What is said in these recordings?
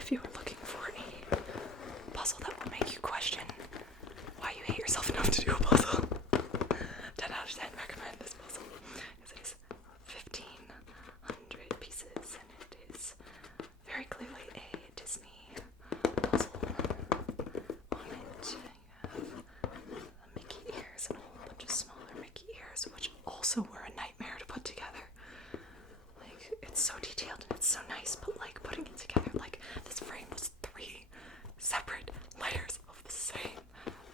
if you were looking for a puzzle that will make you question why you hate yourself enough to do a puzzle, 10 out of 10 recommend this puzzle, because it is 1,500 pieces, and it is very clearly a Disney puzzle. On it, you have Mickey ears and a whole bunch of smaller Mickey ears, which also were a nightmare to put together. Like, it's so detailed and it's so nice, but like putting it together, like this frame was 3 separate layers of the same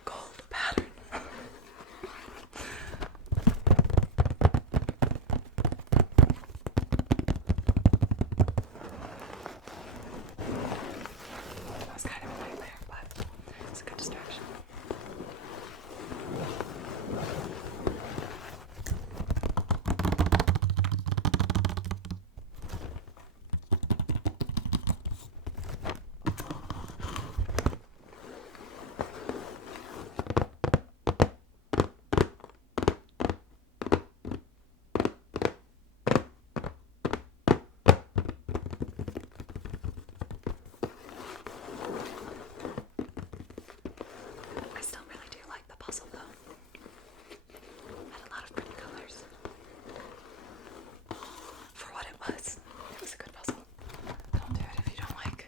gold pattern. That was kind of a nightmare, but it's a good distraction. I still really do like the puzzle though. Had a lot of pretty colors. For what it was a good puzzle. Don't do it if you don't like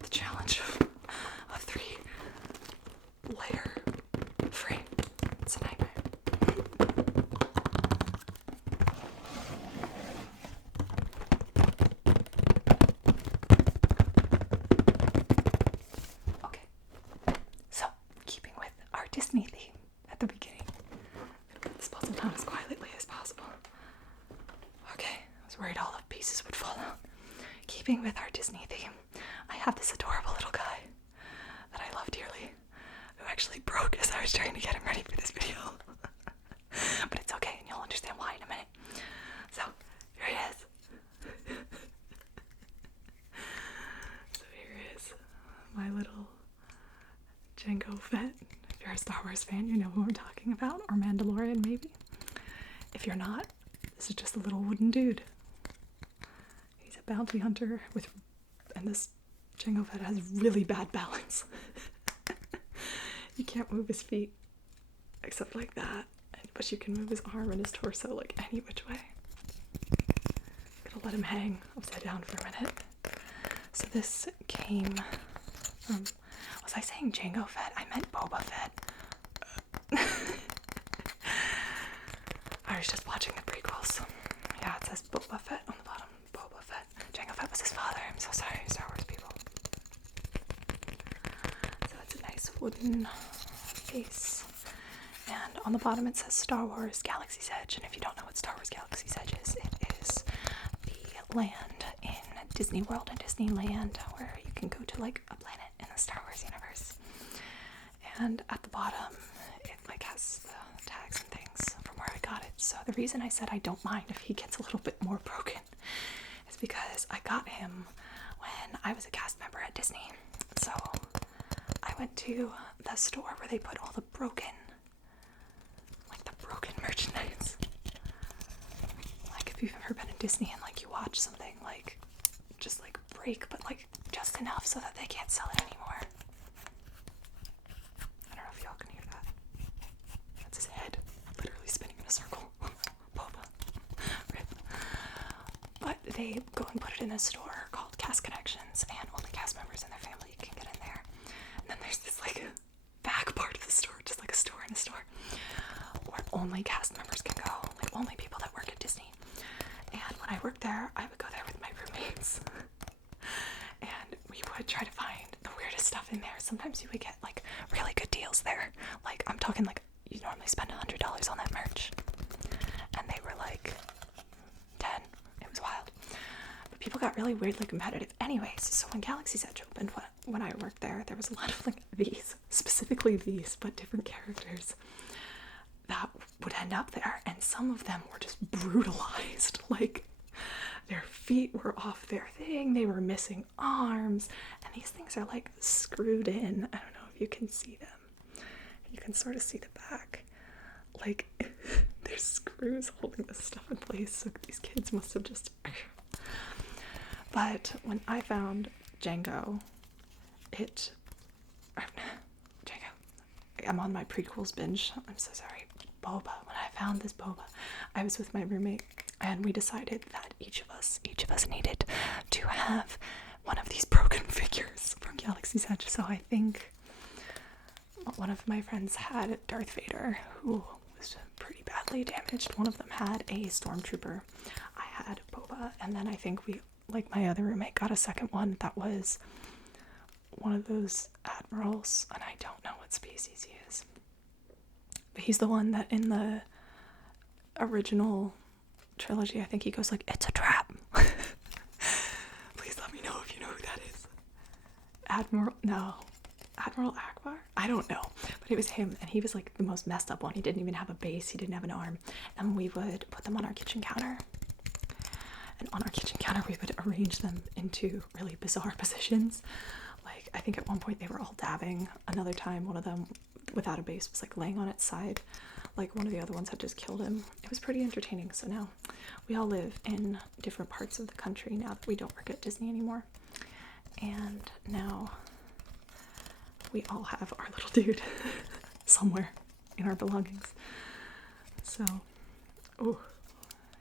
the challenge of a 3-layer frame. It's a nightmare. Okay, so keeping with our Disney theme at the beginning, I'm gonna put this puzzle down as quietly as possible. Okay, I was worried all the pieces would fall out. Keeping with our Disney theme, I have this adorable little guy that I love dearly, who actually broke as I was trying to get him ready for this video. But it's okay, and you'll understand why in a minute. So, here he is. So here is my little Jango Fett. If you're a Star Wars fan, you know who I'm talking about, or Mandalorian maybe. If you're not, this is just a little wooden dude. He's a bounty hunter and this Jango Fett has really bad balance. You can't move his feet except like that, but you can move his arm and his torso like any which way. I'm gonna let him hang upside down for a minute. So this came from, was I saying Jango Fett? I meant Boba Fett. I was just watching the prequels. Yeah, it says Boba Fett on the bottom. Boba Fett. Jango Fett was his father. I'm so sorry, Star Wars people. So it's a nice wooden base. And on the bottom it says Star Wars Galaxy's Edge. And if you don't know what Star Wars Galaxy's Edge is, it is the land in Disney World and Disneyland where you can go to like a planet in the Star Wars universe. And at the bottom, it like has the tags and things from where I got it. So the reason I said I don't mind if he gets a little bit more broken is because I got him when I was a cast member at Disney. So I went to the store where they put all the broken merchandise. Like if you've ever been in Disney and like you watch something like just like break, but like just enough so that they can't sell it anymore. I don't know if y'all can hear that. That's his head literally spinning in a circle. Boba. Rip. But they go and put it in a store called Cast Connections, and only cast members and their family can get in there. And then there's this like back part of the store, just like a store in a store, where only cast members can go, like only people that work at Disney. And when I worked there, I would go there with my roommates. And we would try to find the weirdest stuff in there. Sometimes you would get like really good deals there. Like I'm talking like you normally spend $100 on that merch. And they were like 10. It was wild. But people got really weirdly competitive. Anyways, so when Galaxy's Edge opened, when I worked there, there was a lot of like these, specifically these, but different characters that would end up there, and some of them were just brutalized. Like their feet were off their thing, they were missing arms, and these things are like screwed in. I don't know if you can see them. You can sort of see the back. Like there's screws holding this stuff in place, so these kids must have just... But when I found Django, I'm on my prequels binge. I'm so sorry. Boba. When I found this boba, I was with my roommate, and we decided that each of us needed to have one of these broken figures from Galaxy's Edge. So I think one of my friends had Darth Vader, who was pretty badly damaged. One of them had a stormtrooper. I had Boba, and then I think my other roommate got a second one that was one of those admirals, and I don't know what species he is. But he's the one that in the original trilogy, I think he goes like, "It's a trap." Please let me know if you know who that is. Admiral Akbar? I don't know. But it was him, and he was like the most messed up one. He didn't even have a base, he didn't have an arm. And we would put them on our kitchen counter. And on our kitchen counter, we would arrange them into really bizarre positions. Like, I think at one point they were all dabbing. Another time, one of them without a base was like laying on its side. Like, one of the other ones had just killed him. It was pretty entertaining. So now we all live in different parts of the country now that we don't work at Disney anymore. And now we all have our little dude somewhere in our belongings. So, oh,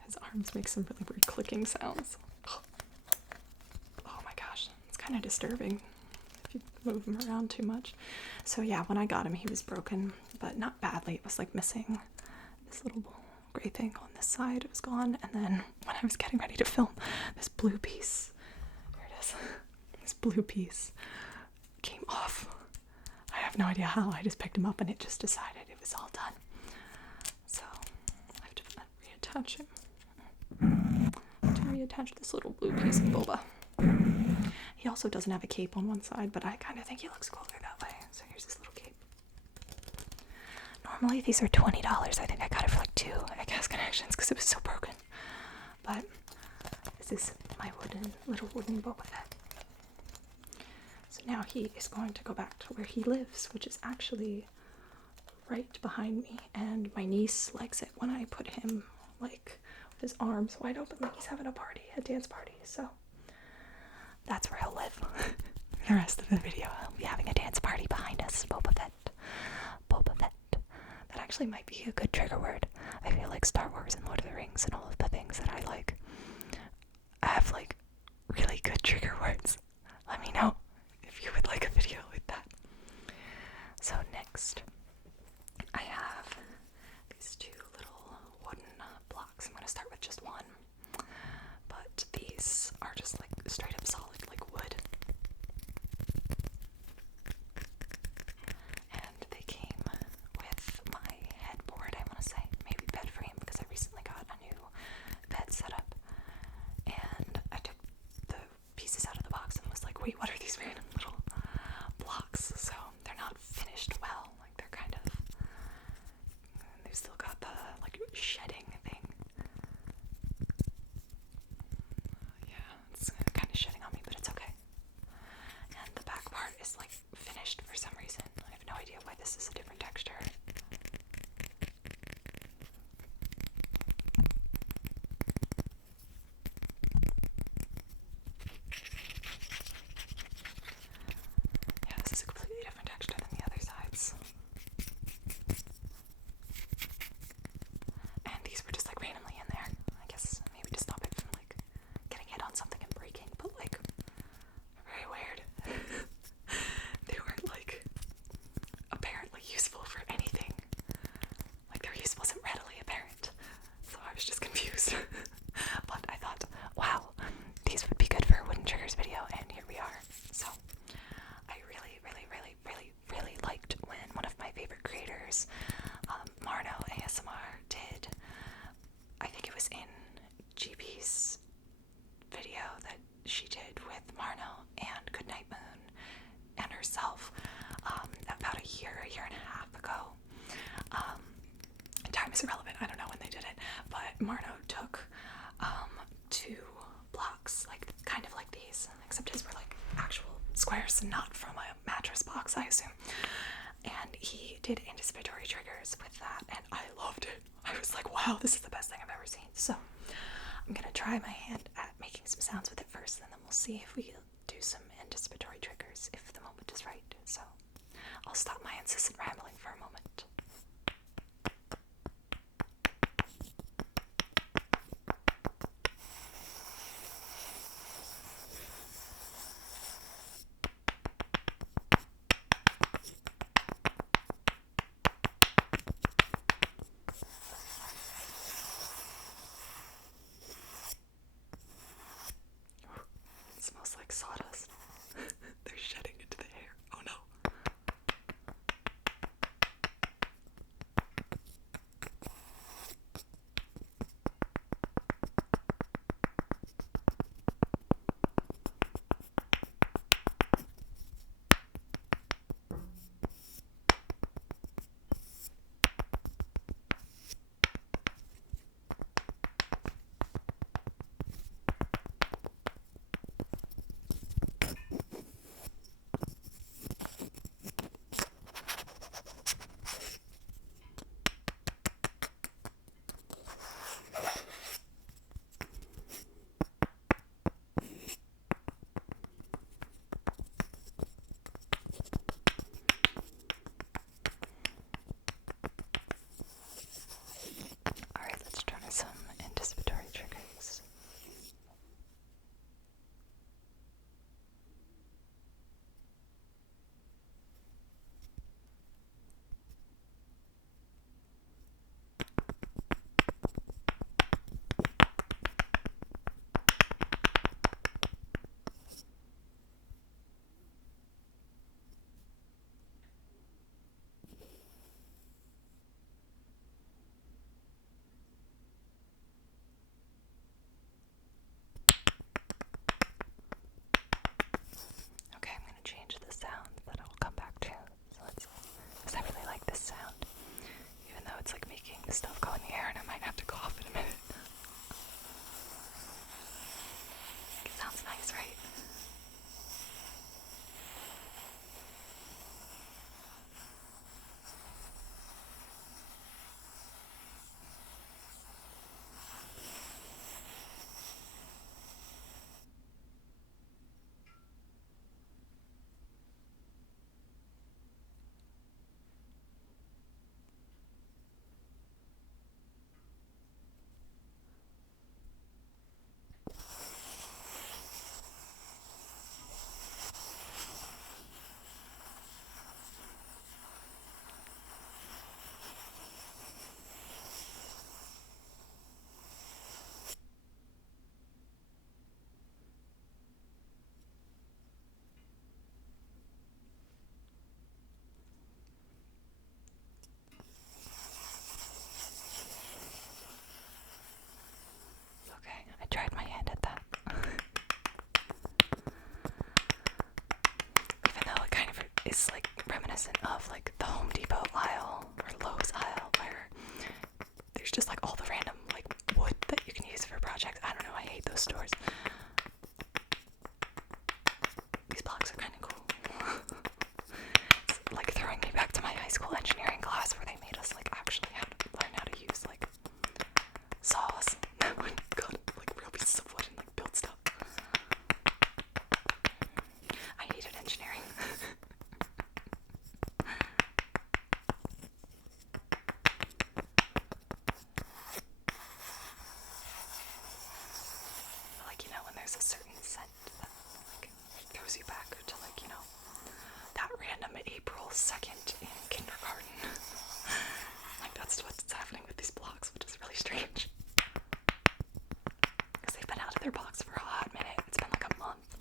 his arms make some really weird clicking sounds. Oh my gosh, it's kind of disturbing if you move him around too much. So yeah, when I got him, he was broken, but not badly. It was like missing this little gray thing on this side. It was gone. And then when I was getting ready to film, this blue piece, here it is, this blue piece came off. I have no idea how. I just picked him up and it just decided it was all done. So I have to reattach him. To reattach this little blue piece of Boba. He also doesn't have a cape on one side, but I kind of think he looks cooler that way. So here's this little cape. Normally these are $20. I think I got it for like $2 at Gas Connections because it was so broken. But this is my little wooden Boba Fett. So now he is going to go back to where he lives, which is actually right behind me. And my niece likes it when I put him like with his arms wide open like he's having a dance party. So that's where he'll live. The rest of the video, I'll be having a dance party behind us. Boba Fett. Boba Fett. That actually might be a good trigger word. I feel like Star Wars and Lord of the Rings and all of the things that I like have like really good trigger words. Let me know if you would like a video with that. So next, I have these two little wooden blocks. I'm going to start with just one. But these are just like straight up solid, like wood. And they came with my headboard, I want to say. Maybe bed frame, because I recently got a new bed setup. And I took the pieces out of the box and was like, wait, what are these random little blocks? So they're not finished well. Like they've still got the like shedding thing. Yeah, it's kind of shedding on me, but it's okay. And the back part is like finished for some reason. I have no idea why this is a different texture. Yeah, this is a completely different texture than the other sides. And these were just like randomly in there. I guess maybe to stop it from like getting hit on something and breaking, but like very weird. They weren't like apparently useful for anything. Like their use wasn't readily apparent. So I was just confused. But I thought, wow, these would be good for a wooden triggers video, and here we are. So I really, really, really, really, really liked when one of my favorite creators, Marno ASMR, did, I think it was in GP's video that she did with Marno and Goodnight Moon and herself about a year and a half ago. Time is irrelevant, I don't know when they did it, but Marno took 2 blocks, like kind of like these, except his were like actual squares and not from a mattress box, I assume. And he did anticipatory triggers with that, and I loved it. I was like, wow, this is the best thing I've ever seen. So I'm gonna try my hand at making some sounds with it first, and then we'll see if we do some anticipatory triggers if the moment is right. So I'll stop my incessant rambling for a moment. It smells like sawdust. They're shedding into the air. Oh no. Alright, let's try some anticipatory triggers. Okay, I'm gonna change the sound that I will come back to. So let's, because I really like this sound, even though it's like making stuff go in the air and I might have to cough in a minute. It sounds nice, right? Okay, I tried my hand at that. Even though it kind of is like reminiscent of like the Home Depot aisle or Lowe's aisle where there's just like all the random like wood that you can use for projects. I don't know, I hate those stores. These blocks are kind of cool. It's like throwing me back to my high school engineering class where they made us like actually learn how to use like saws that would cut like real pieces of wood and like build stuff. I hated engineering. Like, you know, when there's a certain scent that like throws you back to like, you know, that random April 2nd in kindergarten. Like that's what's happening with these blocks, which is really strange. Because they've been out of their box for a hot minute. It's been like a month.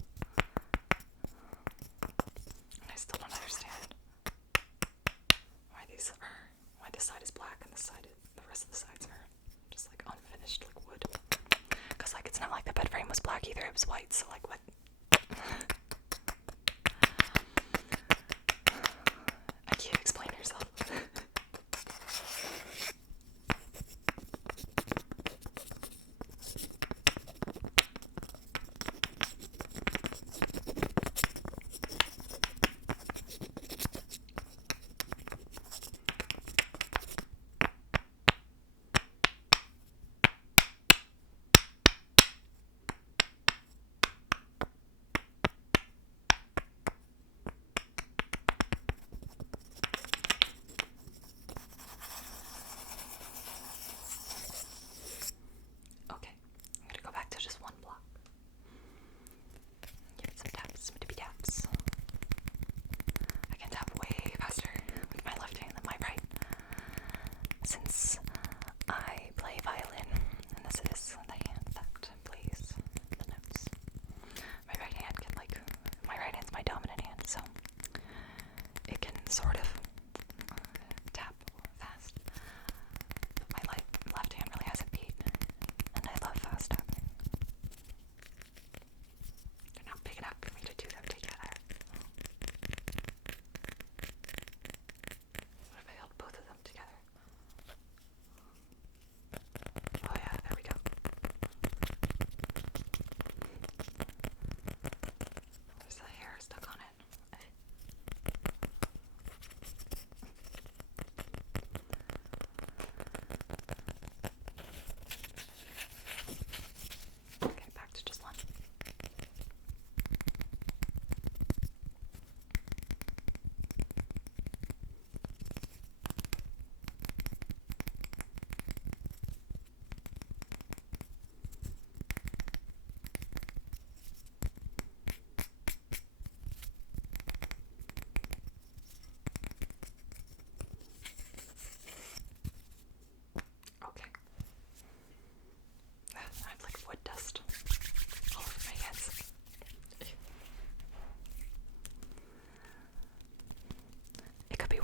And I still don't understand why this side is black and the rest of the sides are just like unfinished like wood. Because like it's not like the bed frame was black either, it was white, so like what? I can't explain yourself.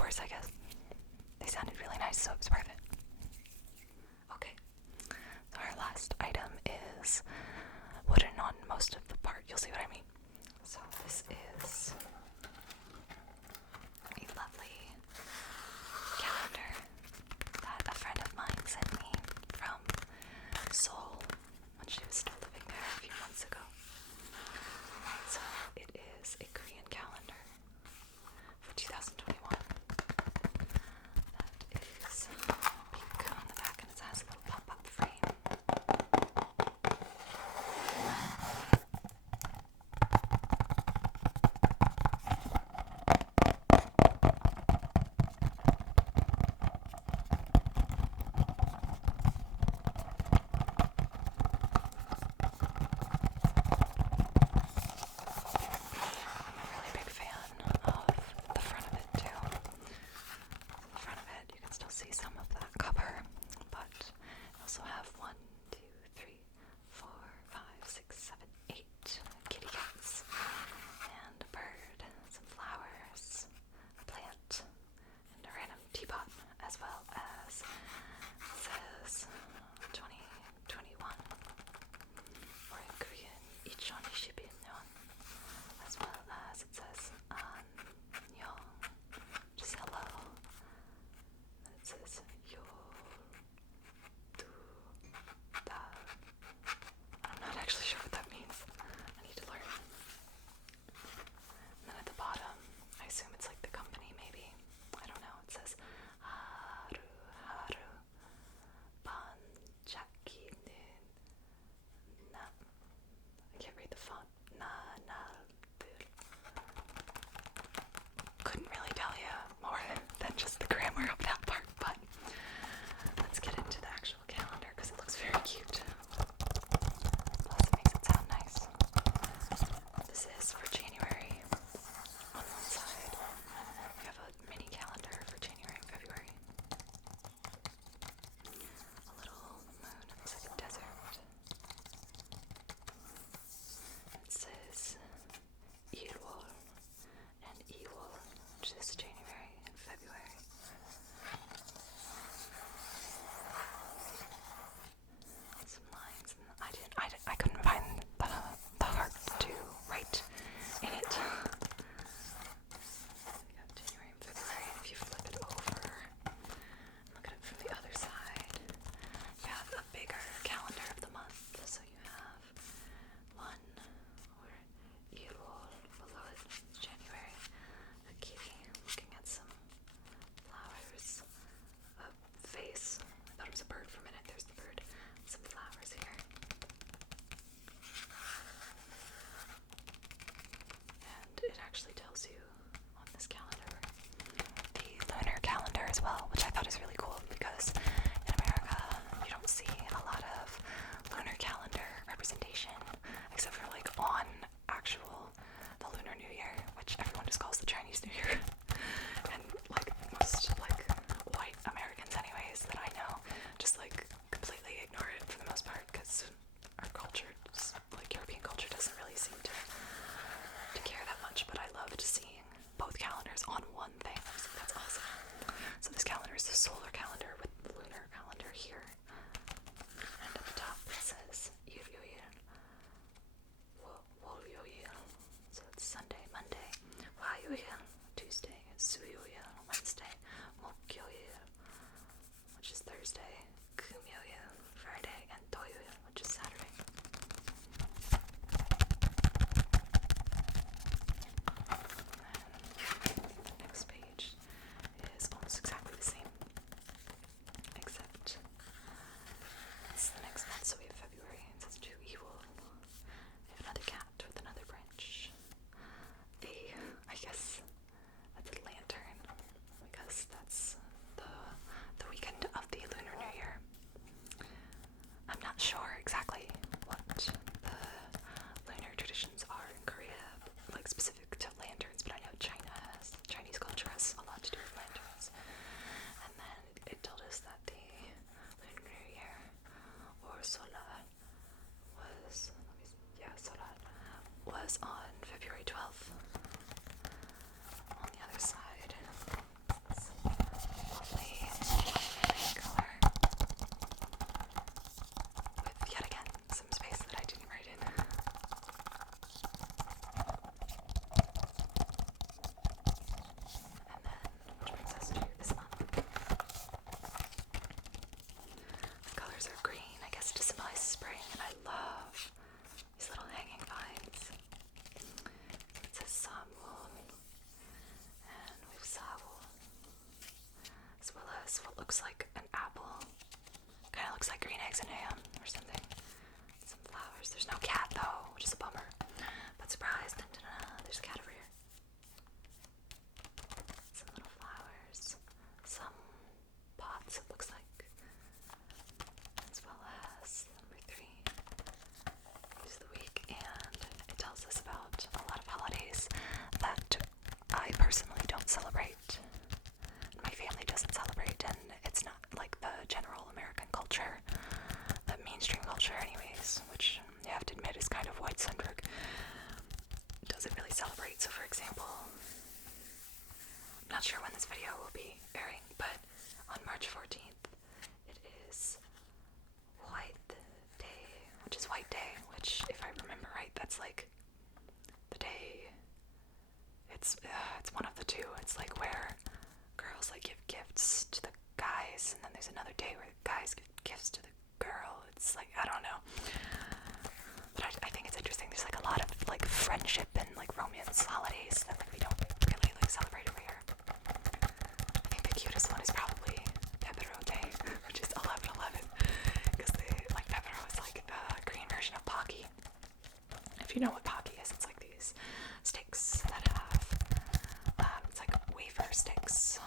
course, I guess. They sounded really nice, so it was worth it. Okay, so our last item is wooden on most of the part. You'll see what I mean. So this is a lovely calendar that a friend of mine sent me from Seoul when she was still living there a few months ago. So it is a Korean calendar for 2021. That is pink on the back, and it has a little pop-up frame. I'm a really big fan of the front of it too. The front of it, you can still see some of that cover, but you also have 1, 2, 3, 4, 5, 6, 7, 8 kitty cats, and a bird, some flowers, a plant, and a random teapot, as well as it says 2021, or in Korean, 2021, as well as it says 안녕, which is hello, and it says yo do da. I'm not actually sure what that means. I need to learn. And then at the bottom, I assume it's like the company, maybe. I don't know. It says haru haru 반짝이는 나. I can't read the font. 나날들. Couldn't really tell you more than just the grammar of that part, but let's get into the actual calendar because it looks very cute. Plus, it makes it sound nice. This is for January. On one side, we have a mini calendar for January and February. A little moon, it looks like a desert. It says 1월 and 2월, which is January and February. Some lines, and I couldn't find the heart to write in it. We got January and February. If you flip it over, look at it from the other side, you have a bigger calendar of the month. So you have 1, or 1월, below it, January, a kitty looking at some flowers, a vase. I thought it was a bird for a minute. There's the bird. Some flowers here. And it actually tells you on this calendar the lunar calendar as well, which I thought is really cool because in America you don't see a lot of lunar calendar representation except for like on the Lunar New Year, which everyone just calls the Chinese New Year. And like most like white Americans anyways that I know just like completely ignore it for the most part because our culture, like European culture, doesn't really seem to care that much. But I loved seeing both calendars on one thing. I was like, that's awesome. So this calendar is the solar calendar with the lunar calendar here. And at the top it says 일요일, 월요일, so it's Sunday, Monday, 화요일, Tuesday, 수요일, Wednesday, 목요일, which is Thursday, 금요일, Friday, and 토요일, which is Saturday. The next page is almost exactly the same, except it's the next month, so we have February. It says 2월. We have another cat with another branch. I guess that's a lantern because that's the weekend of the Lunar New don't celebrate. My family doesn't celebrate, and it's not like the general American culture, the mainstream culture anyways, which you have to admit is kind of white-centric, doesn't really celebrate. So for example, I'm not sure when this video will be airing, but on March 14th, it is White Day, which if I remember right, that's like the day, it's one of the two. It's like where girls like give gifts to the guys, and then there's another day where guys give gifts to the girl. It's like, I don't know, but I think it's interesting. There's like a lot of like friendship and like romance holidays that like we don't really like celebrate over here. I think the cutest one is probably Pepero Day, which is 11/11, because they like Pepero is like the green version of Pocky. If you know what Pocky is, it's like these sticks that have it's like wafer sticks,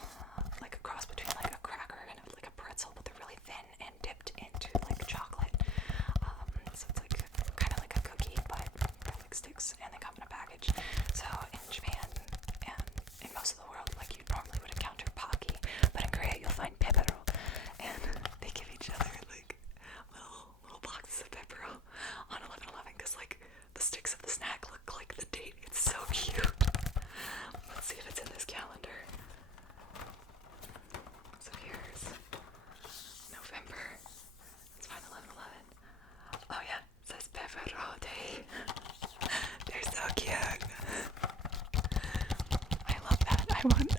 like a cross between like a cracker and like a pretzel, but they're really thin and dipped into like chocolate. So it's like kind of like a cookie, but they're like sticks, and they come in a package. So in Japan and in most of the world, like you normally would encounter Pocky, but in Korea you'll find Pepero, and they give each other like little boxes of Pepero on 11/11, because like the sticks of the snack look like the date. It's so cute. Let's see if it's in this calendar. So here's November. Let's find 11/11. Oh yeah, it says Pepero Day. They're so cute. I love that. I want